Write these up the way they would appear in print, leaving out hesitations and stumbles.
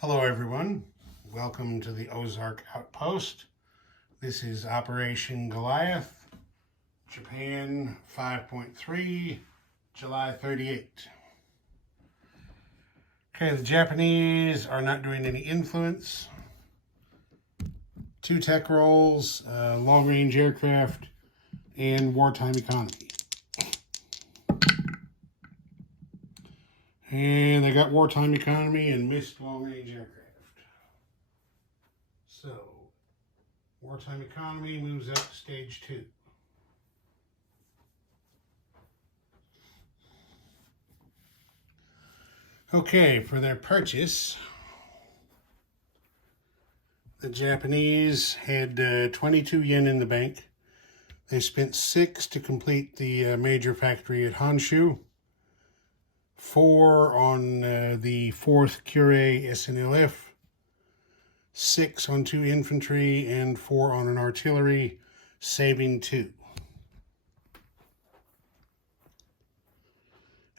Hello everyone, welcome to the Ozark Outpost. This is Operation Goliath, Japan 5.3, July 38. Okay, the Japanese are not doing any influence. 2 tech roles, long-range aircraft, and wartime economy. And they got wartime economy and missed long-range aircraft. So, wartime economy moves up to stage 2. Okay, for their purchase, the Japanese had 22 yen in the bank. They spent 6 to complete the major factory at Honshu, 4 on the 4th Kure SNLF, 6 on 2 infantry, and 4 on an artillery, saving 2.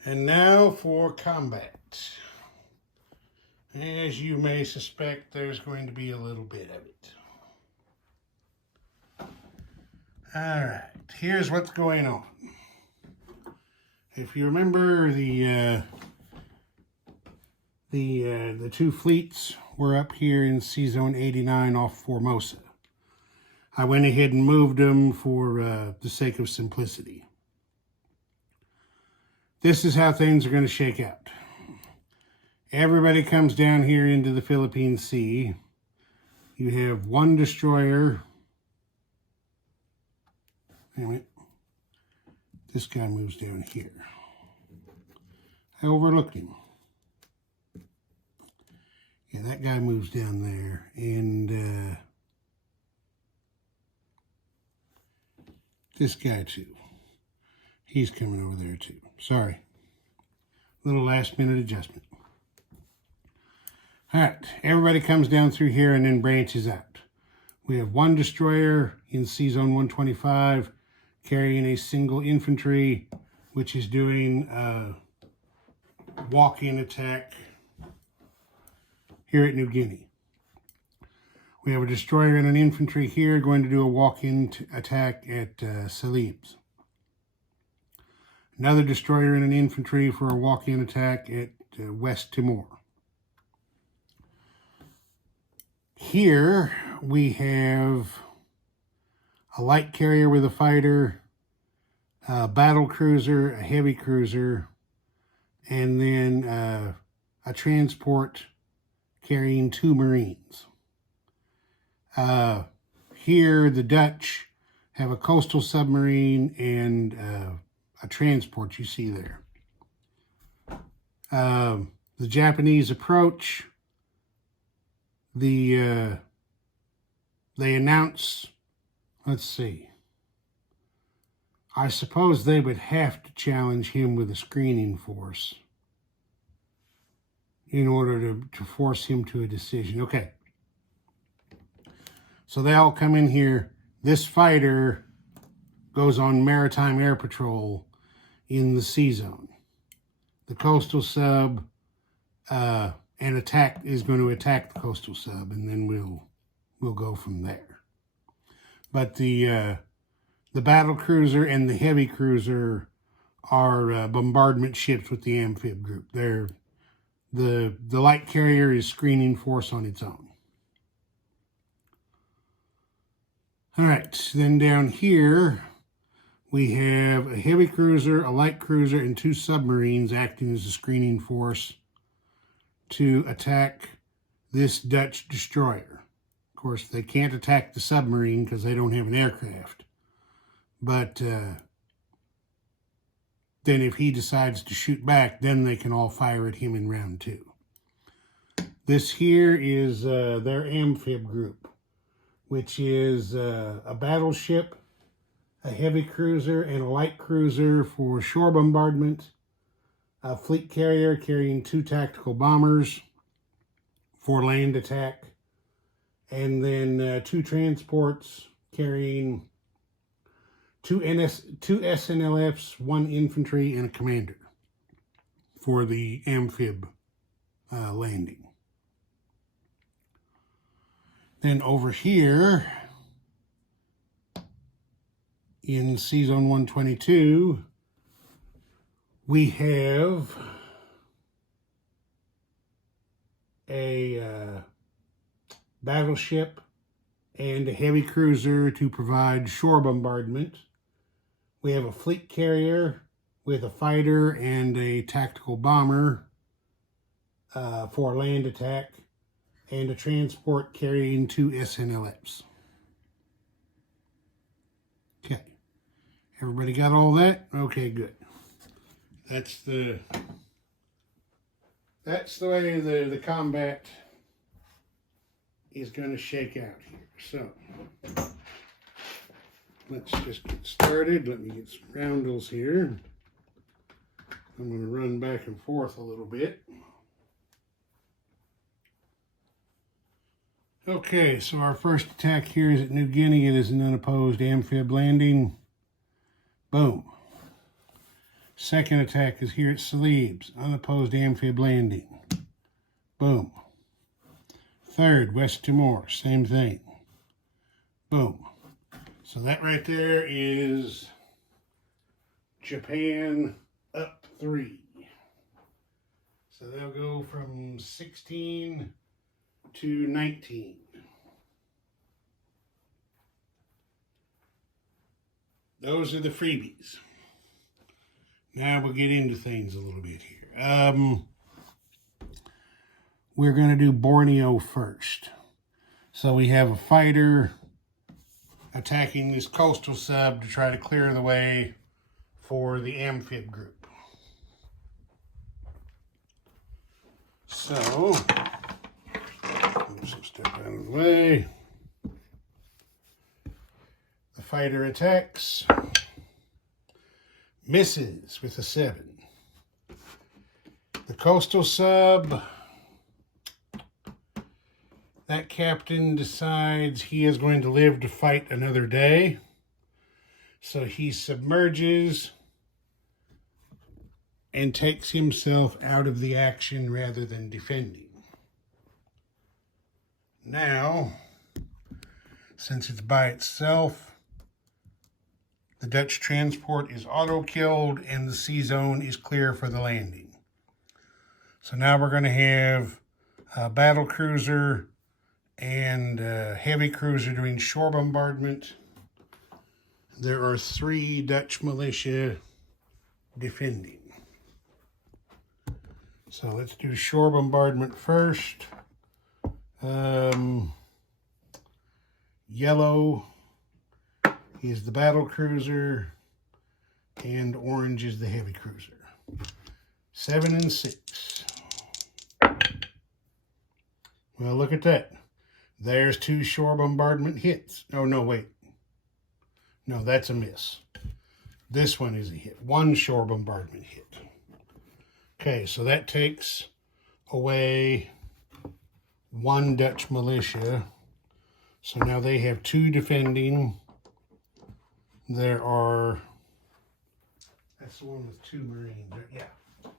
And now for combat. As you may suspect, there's going to be a little bit of it. Alright, here's what's going on. If you remember, the 2 fleets were up here in Sea Zone 89 off Formosa. I went ahead and moved them for the sake of simplicity. This is how things are going to shake out. Everybody comes down here into the Philippine Sea. You have 1 destroyer. Anyway, this guy moves down here. I overlooked him. Yeah, that guy moves down there. And this guy too. He's coming over there too. Sorry. Little last minute adjustment. Alright, everybody comes down through here and then branches out. We have 1 destroyer in Sea Zone 125 carrying a single infantry, which is doing a walk-in attack here at New Guinea. We have a destroyer and an infantry here going to do a walk-in attack at Celebes. Another destroyer and an infantry for a walk-in attack at West Timor. Here we have a light carrier with a fighter, a battle cruiser, a heavy cruiser, and then a transport carrying 2 Marines. Here the Dutch have a coastal submarine and a transport you see there. The Japanese approach. They announce, let's see, I suppose they would have to challenge him with a screening force in order to force him to a decision. Okay. So they all come in here. This fighter goes on maritime air patrol in the sea zone. The coastal sub is going to attack the coastal sub, and then we'll go from there. But the battle cruiser and the heavy cruiser are bombardment ships with the amphib group. The light carrier is screening force on its own. All right, then down here we have a heavy cruiser, a light cruiser, and 2 submarines acting as a screening force to attack this Dutch destroyer. Of course, they can't attack the submarine because they don't have an aircraft. But then if he decides to shoot back, then they can all fire at him in round 2. This here is their amphib group, which is a battleship, a heavy cruiser, and a light cruiser for shore bombardment, a fleet carrier carrying 2 tactical bombers for land attack, and then 2 transports carrying 2 SNLFs, 1 infantry, and a commander for the amphib landing. Then over here in C-Zone 122, we have a battleship and a heavy cruiser to provide shore bombardment. We have a fleet carrier with a fighter and a tactical bomber for land attack, and a transport carrying 2 SNLFs. Okay, everybody got all that? Okay, good. That's the way the combat is going to shake out here. So let's just get started. Let me get some roundels here. I'm going to run back and forth a little bit. Okay, so our first attack here is at New Guinea. It is an unopposed amphib landing. Boom. Second attack is here at Celebes, unopposed amphib landing. Boom. Third, West Timor, same thing. Boom. So that right there is Japan up 3. So they'll go from 16 to 19. Those are the freebies. Now we'll get into things a little bit here. We're going to do Borneo first. So we have a fighter attacking this coastal sub to try to clear the way for the amphib group. So, move some stuff out of the way. The fighter attacks. Misses with a 7. The coastal sub, that captain decides he is going to live to fight another day. So he submerges and takes himself out of the action rather than defending. Now, since it's by itself, the Dutch transport is auto-killed and the C-Zone is clear for the landing. So now we're going to have a battle cruiser and a heavy cruiser doing shore bombardment. There are 3 Dutch militia defending. So let's do shore bombardment first. Yellow is the battle cruiser, and orange is the heavy cruiser. 7 and 6. Well, look at that. There's 2 shore bombardment hits. Oh, no, wait. No, that's a miss. This one is a hit. 1 shore bombardment hit. Okay, so that takes away 1 Dutch militia. So now they have 2 defending. There are, that's the one with 2 Marines. Yeah.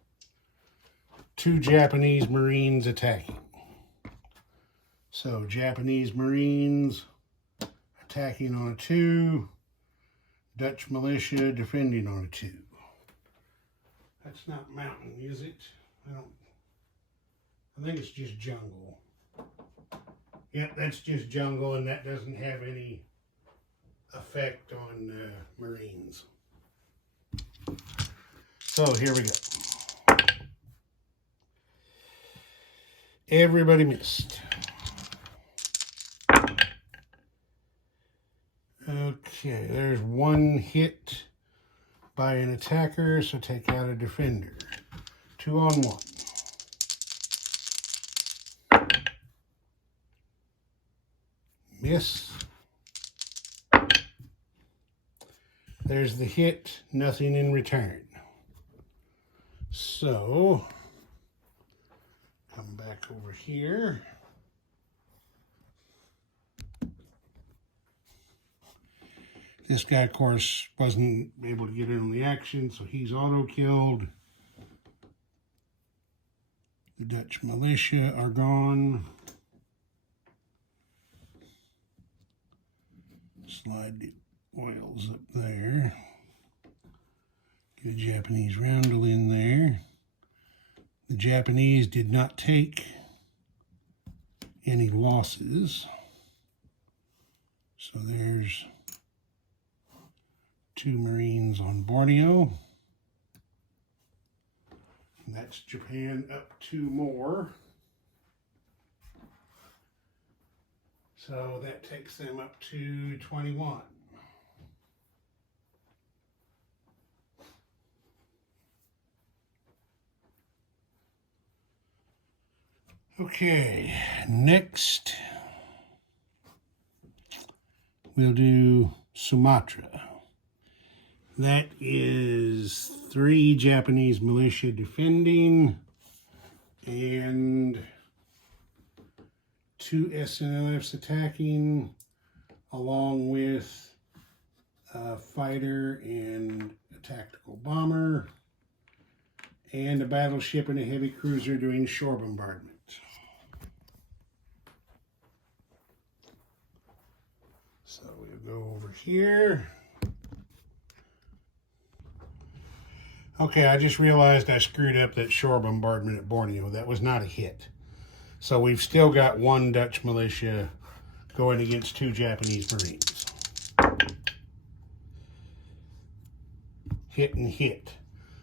2 Japanese Marines attacking. So Japanese Marines attacking on a 2. Dutch militia defending on a 2. That's not mountain, is it? I think it's just jungle. Yep, that's just jungle, and that doesn't have any effect on Marines. So here we go. Everybody missed. Okay, there's 1 hit by an attacker, so take out a defender. 2 on 1. Miss. There's the hit, nothing in return. So, come back over here. This guy, of course, wasn't able to get in on the action, so he's auto-killed. The Dutch militia are gone. slide the oils up there. Get a Japanese roundel in there. The Japanese did not take any losses. So there's 2 Marines on Borneo. And that's Japan up 2 more. So that takes them up to 21. Okay, next we'll do Sumatra. That is 3 Japanese militia defending and 2 SNLFs attacking, along with a fighter and a tactical bomber, and a battleship and a heavy cruiser doing shore bombardment. So we'll go over here. Okay, I just realized I screwed up that shore bombardment at Borneo. That was not a hit. So we've still got 1 Dutch militia going against 2 Japanese Marines. Hit and hit.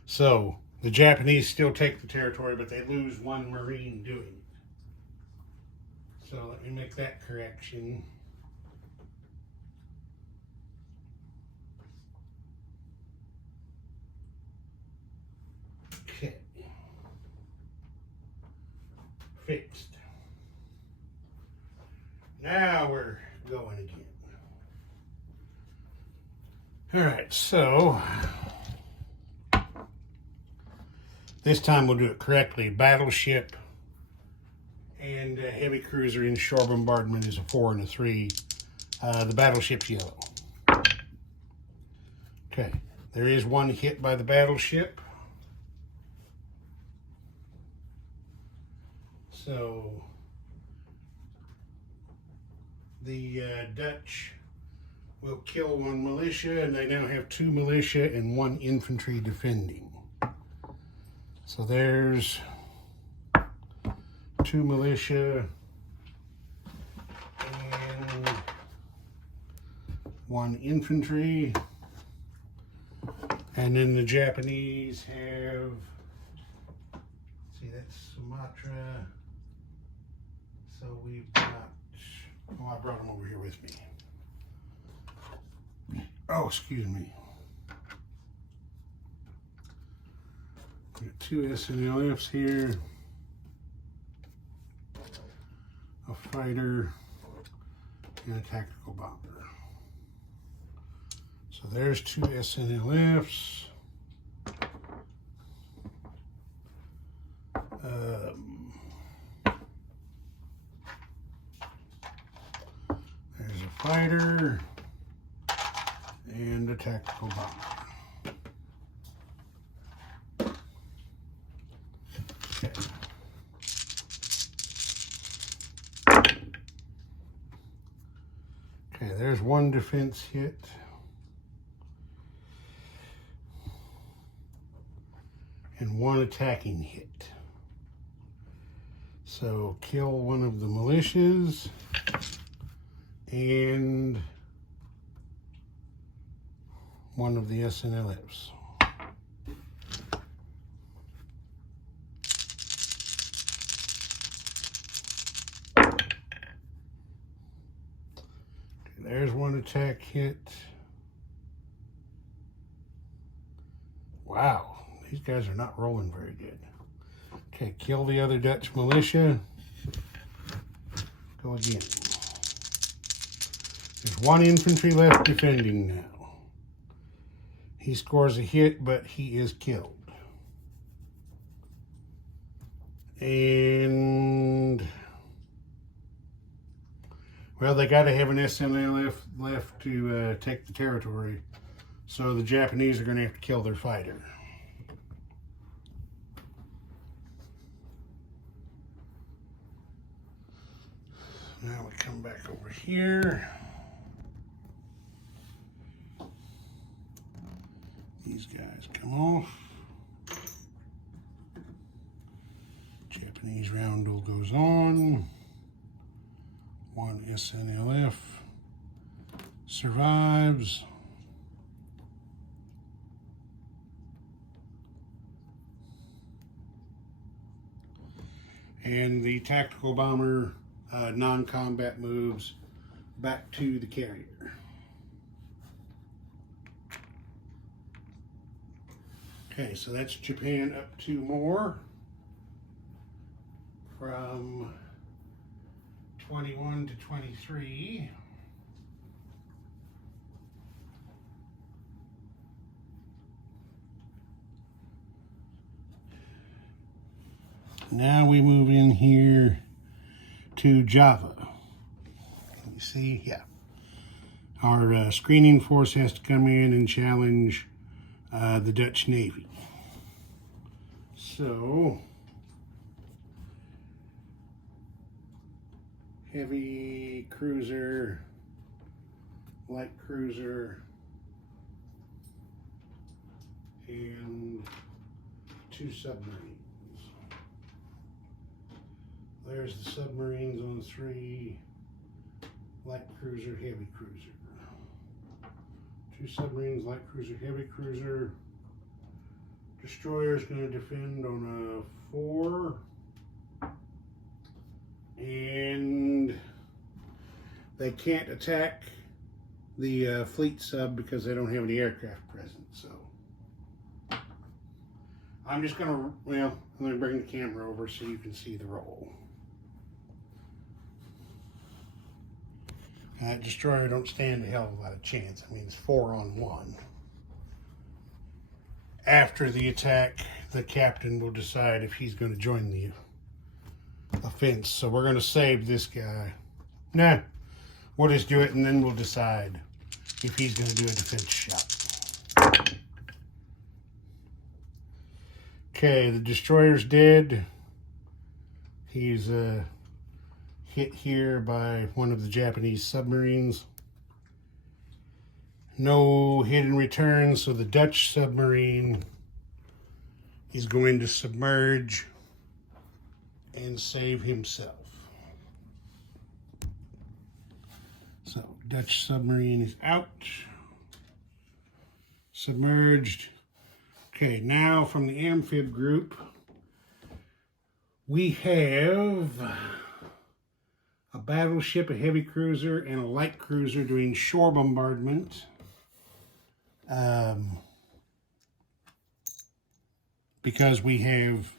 So the Japanese still take the territory, but they lose 1 Marine doing it. So let me make that correction. Okay. Fixed. Now we're going again. All right, so this time we'll do it correctly. Battleship and a heavy cruiser in shore bombardment is a 4 and a 3. The battleship's yellow. Okay, there is 1 hit by the battleship. So the Dutch will kill 1 militia, and they now have 2 militia and 1 infantry defending. So there's 2 militia and 1 infantry. And then the Japanese have, see, that's Sumatra. So we've got, oh, I brought them over here with me. Oh, excuse me. We've got 2 SNLFs here, a fighter, and a tactical bomber. So there's 2 SNLFs. There's a fighter and a tactical bomber. Okay. Okay, there's 1 defense hit. And 1 attacking hit. So kill 1 of the militias and 1 of the SNLFs. Okay, there's 1 attack hit. Wow. These guys are not rolling very good. Okay, kill the other Dutch militia. Go again. There's 1 infantry left defending now. He scores a hit, but he is killed. And, well, they got to have an SNLF left to take the territory. So the Japanese are going to have to kill their fighter. Now we come back over here. these guys come off. Japanese roundel goes on. One SNLF survives. And the tactical bomber non-combat moves back to the carrier. Okay, so that's Japan up 2 more from 21 to 23. Now we move in here to Java. Can you see? Yeah. Our screening force has to come in and challenge the Dutch Navy. So, heavy cruiser, light cruiser, and 2 submarines. There's the submarines on 3, light cruiser, heavy cruiser. 2 submarines, light cruiser, heavy cruiser. Destroyer's going to defend on a 4. And they can't attack the fleet sub because they don't have any aircraft present. So I'm just going to, well, I'm going to bring the camera over so you can see the roll. That destroyer don't stand a hell of a lot of chance. I mean, it's 4 on 1. After the attack, the captain will decide if he's going to join the offense. So we're going to save this guy. Nah, we'll just do it and then we'll decide if he's going to do a defense shot. Okay, the destroyer's dead. He's hit here by one of the Japanese submarines. No hit in return, so the Dutch submarine is going to submerge and save himself. So, Dutch submarine is out. Submerged. Okay, now from the amphib group, we have a battleship, a heavy cruiser, and a light cruiser doing shore bombardment. Because we have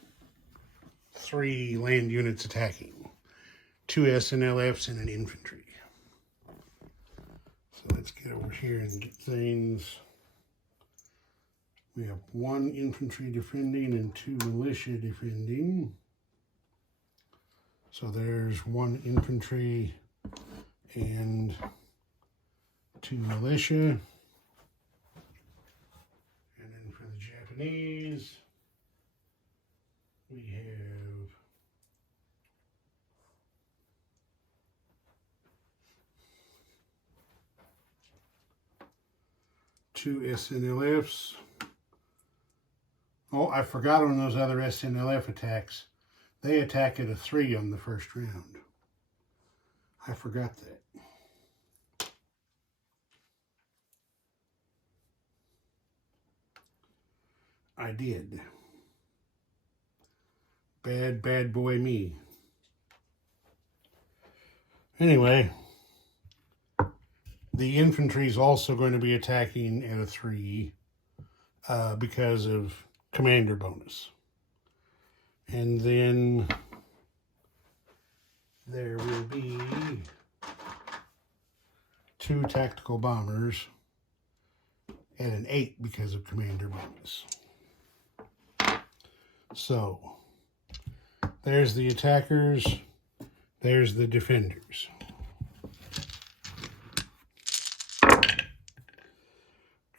3 land units attacking, 2 SNLFs and an infantry. So let's get over here and get things. We have 1 infantry defending and 2 militia defending. So there's 1 infantry and 2 militia. And then for the Japanese, we have 2 SNLFs. Oh, I forgot on those other SNLF attacks. They attack at a 3 on the first round. I forgot that. I did. Bad boy me. Anyway, the infantry is also going to be attacking at a 3 because of commander bonus. And then there will be 2 tactical bombers at an 8 because of commander bonus. So, there's the attackers, there's the defenders.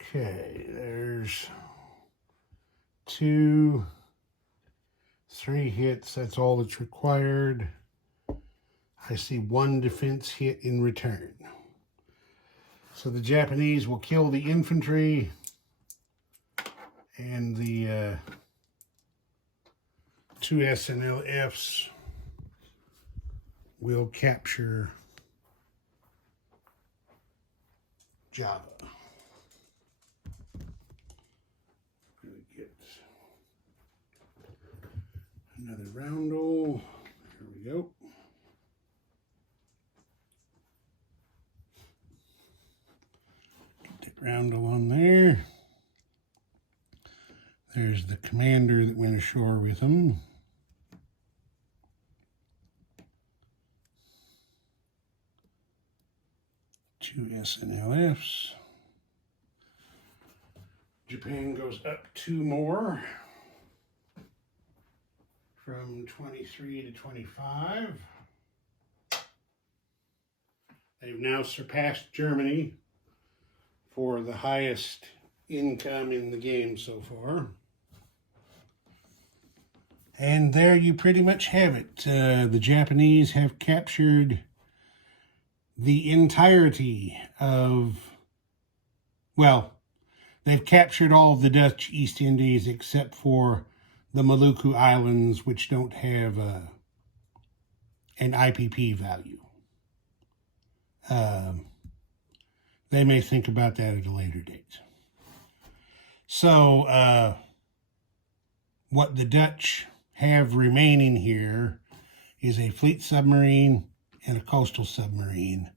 Okay, there's 2, 3 hits, that's all that's required. I see 1 defense hit in return. So the Japanese will kill the infantry And the two SNLFs will capture Java. I'm going to get another roundel. There we go. Get that roundel on there. There's the commander that went ashore with him. Two SNLFs. Japan goes up two more from 23 to 25. They've now surpassed Germany for the highest income in the game so far. And there you pretty much have it. The Japanese have captured the entirety of, well, they've captured all of the Dutch East Indies except for the Maluku Islands, which don't have an IPP value. They may think about that at a later date. So, what the Dutch have remaining here is a fleet submarine and a coastal submarine.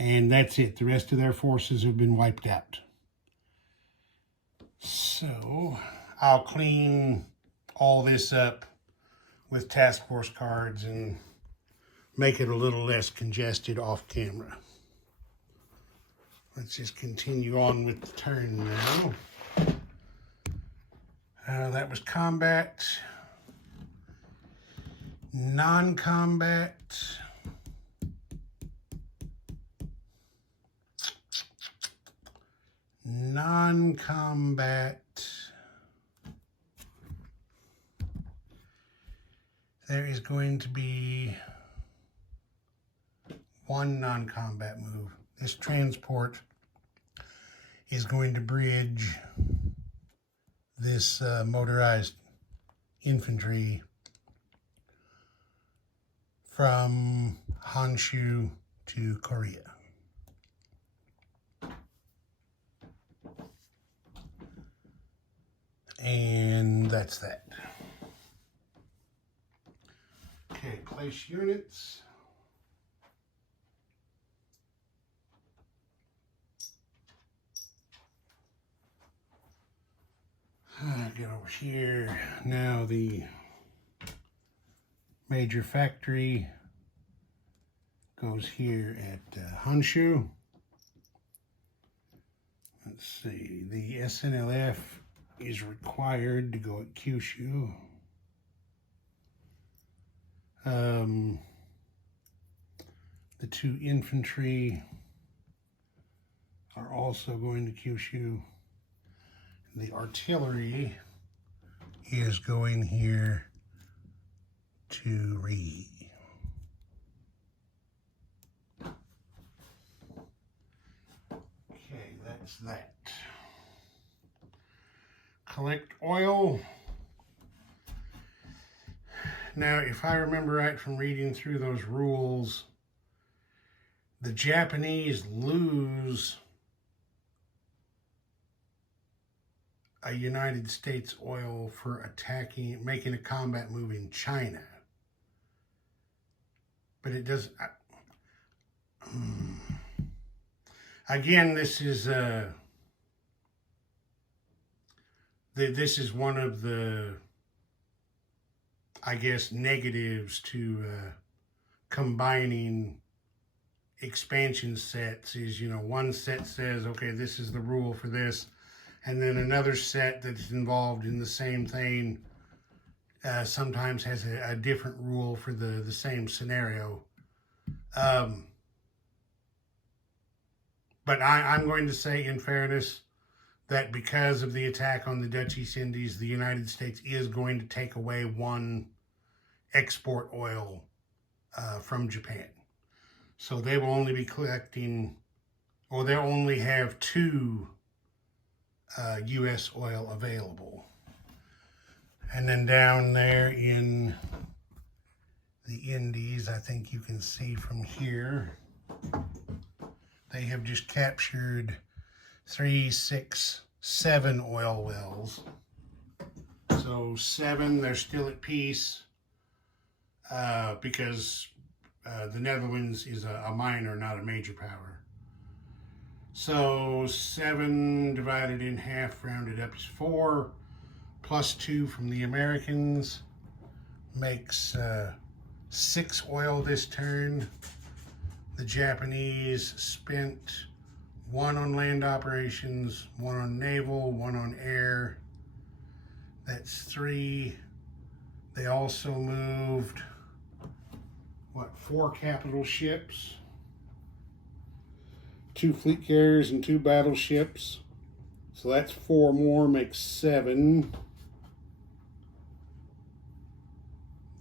And that's it. The rest of their forces have been wiped out. So, I'll clean all this up with task force cards and make it a little less congested off camera. Let's just continue on with the turn now. That was combat, non-combat, non-combat. There is going to be one non-combat move. This transport is going to bridge this motorized infantry from Honshu to Korea. And that's that. Okay, place units. Get over here. Now the major factory goes here at Honshu. Let's see, the SNLF is required to go at Kyushu. The two infantry are also going to Kyushu. The artillery is going here to Ri. Okay, that's that. Collect oil. Now, if I remember right from reading through those rules, the Japanese lose a United States oil for attacking, making a combat move in China. But it does. Again, this is one of the, I guess, negatives to combining expansion sets. Is, you know, one set says, okay, this is the rule for this, and then another set that's involved in the same thing sometimes has a different rule for the same scenario. But I'm going to say, in fairness, that because of the attack on the Dutch East Indies, the United States is going to take away one export oil from Japan. So they will only be collecting, or they'll only have two U.S. oil available. And then down there in the Indies, I think you can see from here, they have just captured 3, 6, 7 oil wells. So 7, they're still at peace because the Netherlands is a minor, not a major power. So 7 divided in half, rounded up, is 4, plus 2 from the Americans makes 6 oil this turn. The Japanese spent 1 on land operations, 1 on naval, 1 on air. That's 3. They also moved, 4 capital ships, 2 fleet carriers and 2 battleships. So that's 4 more, makes 7.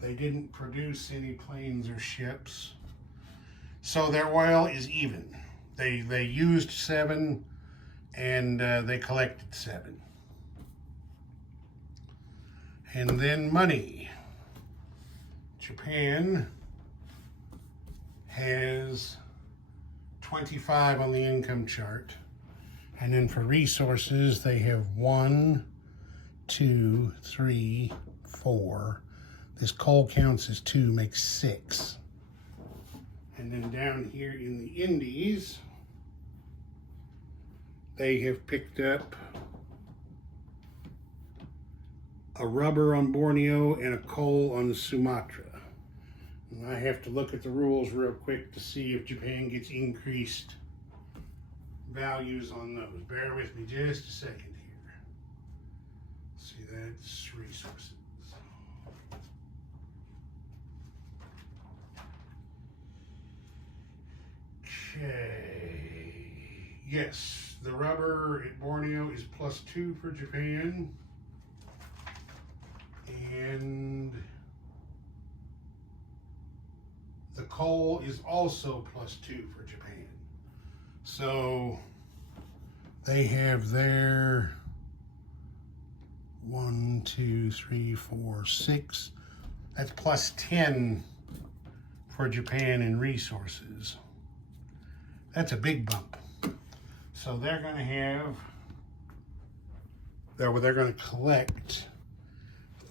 They didn't produce any planes or ships. So their oil is even. They used 7 and they collected 7. And then money. Japan has 25 on the income chart. And then for resources, they have 1, 2, 3, 4. This coal counts as 2, makes 6. And then down here in the Indies, they have picked up a rubber on Borneo and a coal on Sumatra. And I have to look at the rules real quick to see if Japan gets increased values on those. Bear with me just a second here. See, that's resources. Okay. Yes, the rubber at Borneo is plus 2 for Japan. And the coal is also plus 2 for Japan. So they have their 1, 2, 3, 4, 6. That's plus 10 for Japan in resources. That's a big bump. So they're going to have, they're going to collect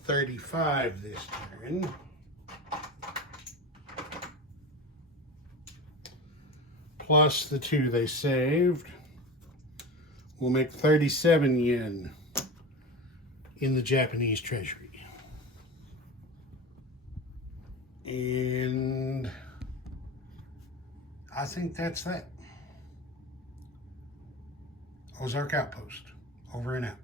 35 this turn. Plus the 2 they saved will make 37 yen in the Japanese treasury. And I think that's that. Ozark Outpost, over and out.